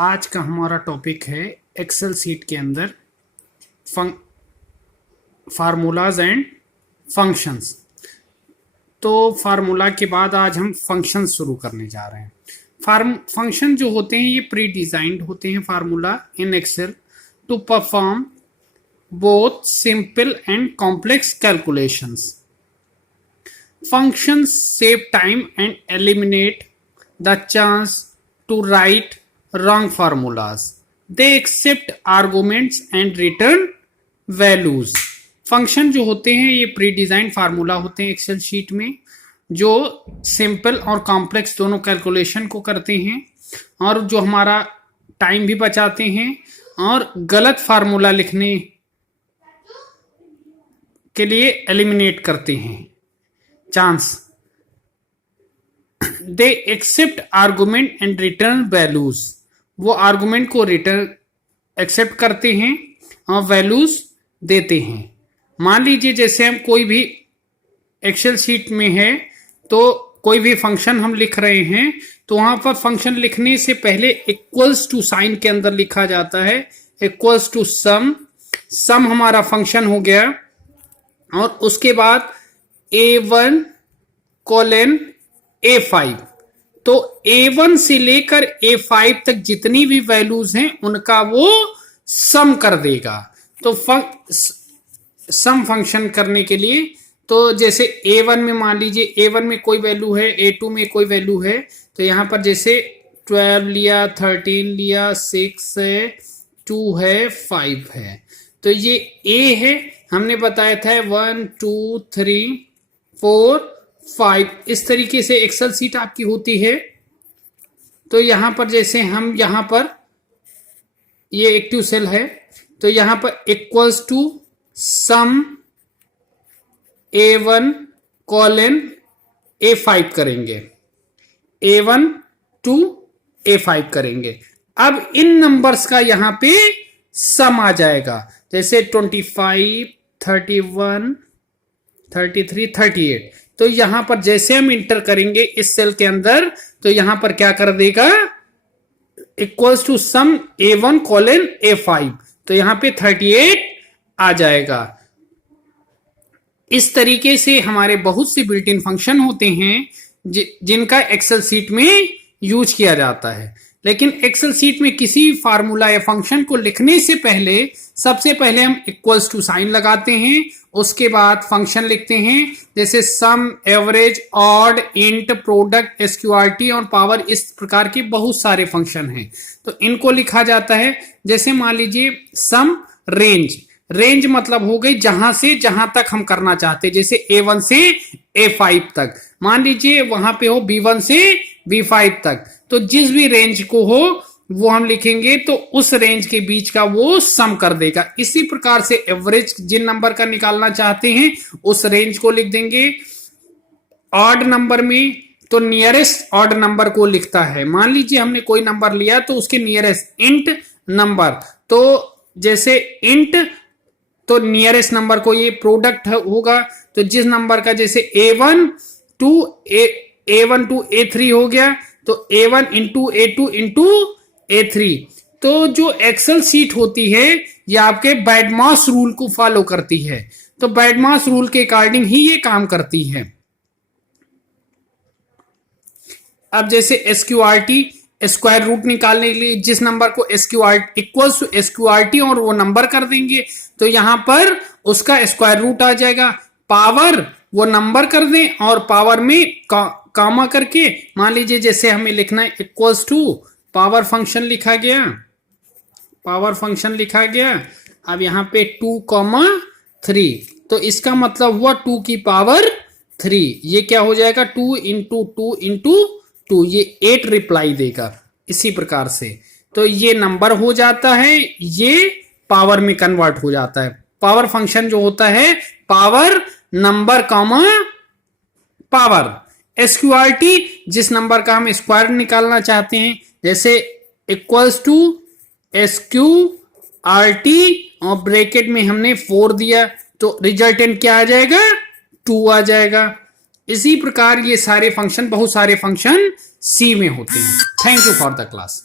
आज का हमारा टॉपिक है एक्सेल सीट के अंदर फार्मूलाज एंड फंक्शंस। तो फार्मूला के बाद आज हम फंक्शन शुरू करने जा रहे हैं। फंक्शन जो होते हैं ये प्री डिजाइंड होते हैं formula in Excel to perform both simple and complex calculations. Functions save time and eliminate the chance to write wrong formulas. They accept arguments and return values. Function जो होते हैं ये प्री डिजाइन फार्मूला होते हैं Excel sheet में, जो simple और complex दोनों कैलकुलेशन को करते हैं और जो हमारा टाइम भी बचाते हैं और गलत फार्मूला लिखने के लिए एलिमिनेट करते हैं chance. They accept argument and return values. वो आर्गुमेंट को रिटर्न एक्सेप्ट करते हैं और वैल्यूज देते हैं। मान लीजिए जैसे हम कोई भी एक्सेल शीट में है तो कोई भी फंक्शन हम लिख रहे हैं तो वहां पर फंक्शन लिखने से पहले इक्वल्स टू साइन के अंदर लिखा जाता है इक्वल्स टू सम। सम हमारा फंक्शन हो गया और उसके बाद A1 कोलन A5। तो A1 से लेकर A5 तक जितनी भी वैल्यूज हैं उनका वो सम कर देगा। तो सम फंक्शन करने के लिए तो जैसे A1 में मान लीजिए A1 में कोई वैल्यू है, A2 में कोई वैल्यू है, तो यहां पर जैसे 12 लिया, 13 लिया, 6 है, 2 है, 5 है। तो ये A है, हमने बताया था 1 2 3 4 5। इस तरीके से एक्सेल सीट आपकी होती है। तो यहां पर जैसे हम यहां पर ये एक्टिव सेल है तो यहां पर equals to some A1 colon A5 करेंगे, A1 टू A5 करेंगे। अब इन नंबर्स का यहां पे सम आ जाएगा, जैसे 25 31 33 38। तो यहां पर जैसे हम इंटर करेंगे इस सेल के अंदर तो यहां पर क्या कर देगा, equals to some A1 colon A5। तो यहां पे 38 आ जाएगा। इस तरीके से हमारे बहुत से बिल्ट इन फंक्शन होते हैं जिनका एक्सेल सीट में यूज किया जाता है। लेकिन एक्सेल सीट में किसी फार्मूला या फंक्शन को लिखने से पहले सबसे पहले हम इक्वल्स टू साइन लगाते हैं, उसके बाद फंक्शन लिखते हैं जैसे sum, average, odd, int, product, SQRT और पावर। इस प्रकार के बहुत सारे फंक्शन हैं तो इनको लिखा जाता है। जैसे मान लीजिए सम रेंज, रेंज मतलब हो गई जहां से जहां तक हम करना चाहते, जैसे A1 से A5 तक। मान लीजिए वहां पे हो B1 से B5 तक, तो जिस भी रेंज को हो वो हम लिखेंगे तो उस रेंज के बीच का वो सम कर देगा। इसी प्रकार से एवरेज जिन नंबर का निकालना चाहते हैं उस रेंज को लिख देंगे। ऑड नंबर में तो नियरेस्ट ऑड नंबर को लिखता है। मान लीजिए हमने कोई नंबर लिया तो उसके नियरेस्ट इंट नंबर, तो जैसे इंट तो नियरेस्ट नंबर को ये प्रोडक्ट होगा। तो जिस नंबर का जैसे A1 टू A3 हो गया तो A1 into A2 into A3। तो जो एक्सेल सीट होती है ये आपके बैडमॉस रूल को फॉलो करती है। तो बैडमॉस रूल के अकॉर्डिंग ही ये काम करती है। अब जैसे एसक्यूआरटी, स्क्वायर रूट निकालने के लिए जिस नंबर को एसक्यूआरटी इक्वल्स टू एसक्यूआरटी और वो नंबर कर देंगे तो यहां पर उसका स्क्वायर रूट आ जाएगा। पावर वो नंबर कर दें और पावर में कामा करके मान लीजिए जैसे हमें लिखना है इक्वल्स टू पावर फंक्शन लिखा गया, पावर फंक्शन लिखा गया। अब यहां पे 2,3 तो इसका मतलब हुआ 2 की पावर 3। ये क्या हो जाएगा 2 इंटू 2 इंटू 2, ये 8 रिप्लाई देगा। इसी प्रकार से तो ये नंबर हो जाता है, ये पावर में कन्वर्ट हो जाता है। पावर फंक्शन जो होता है power number comma power. SQRT जिस नंबर का हम स्क्वायर निकालना चाहते हैं, जैसे इक्वल्स टू एसक्यूआरटी और ब्रैकेट में हमने 4 दिया तो रिजल्टेंट क्या आ जाएगा 2 आ जाएगा। इसी प्रकार ये सारे फंक्शन, बहुत सारे फंक्शन सी में होते हैं। Thank you for the class.